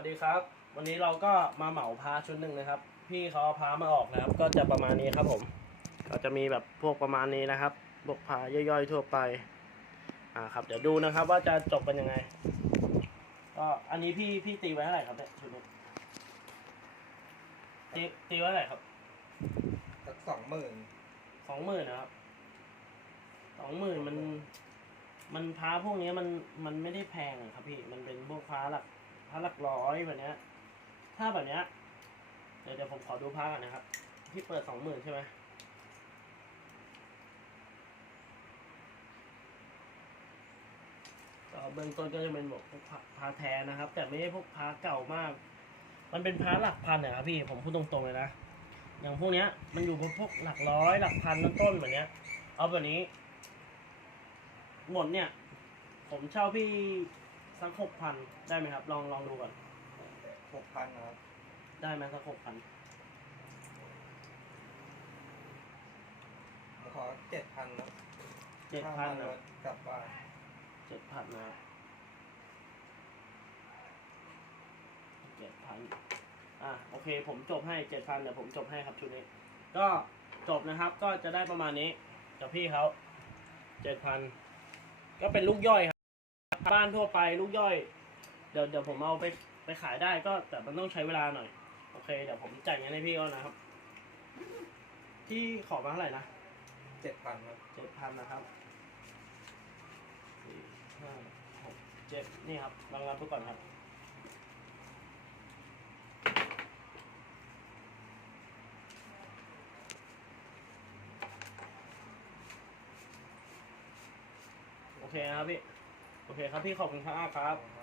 วัสดีครับ วันนี้เราก็มาเหมาพาชุดหนึ่งนะครับ พี่เขาเอาพามาออกนะครับ ก็จะประมาณนี้ครับผม ก็จะมีแบบพวกประมาณนี้นะครับพวกพาย่อยๆทั่วไป อ่าครับ เดี๋ยวดูนะครับ ว่าจะจบเป็นยังไง ก็อันนี้พี่พี่ตีไว้เท่าไหร่ครับเนี่ยชุดนี้ตีตีไว้เท่าไหร่ครับสักสองหมื่นสองหมื่นนะครับสองหมื่นมัน มันพาพวกนี้มันมันไม่ได้แพงอะครับพี่มันเป็นพวกพาหลัก พาหลักร้อยแบบเนี้ย ถ้าแบบเนี้ย เดี๋ยวเดี๋ยวผมขอดูพากันนะครับ ที่เปิดสองหมื่นใช่ไหมก็เบื้องต้นก็จะเป็นพวกพาพาแท้นะครับ แต่ไม่ใช่พวกพาเก่ามาก มันเป็นพาหลักพันนะครับพี่ผมพูดตรงๆเลยนะอย่างพวกเนี้ย มันอยู่พวกหลักร้อยหลักพันต้นๆแบบเนี้ย เอาแบบนี้หมดเนี่ย ผมเช่าพี่ สักหกพันได้ไหมครับ ลองลองดูก่อนหกพันนะครับ ได้ไหมสักหกพันผมขอเจ็ดพันนะเจ็ดพันค่านะรถกลับบ้านเจ็ดพันนะครับเจ็ดพันอะโอเค ผมจบให้เจ็ดพันเดี๋ยวผมจบให้ครับชุดนี้ ก็จบนะครับก็จะได้ประมาณนี้จากพี่เขาเจ็ดพันก็เป็นลูกย่อยครั บบ้านทั่วไปลูกย่อย เดี๋ยวเดี๋ยวผมเอาไปไปขายได้ก็แต่มันต้องใช้เวลาหน่อย โอเค เดี๋ยวผมจ่ายเงินให้พี่ก่อนนะครับ ที่ขอมาเท่าไหร่นะเจ็ดพันครับเจ็ดพันนะครับสี่ห้าหกเจ็ดนี่ครับรางวัลทุกก่อนครับ โอเคนะครับพี่ โอเคครับพี่ขอบคุณครับครับครับ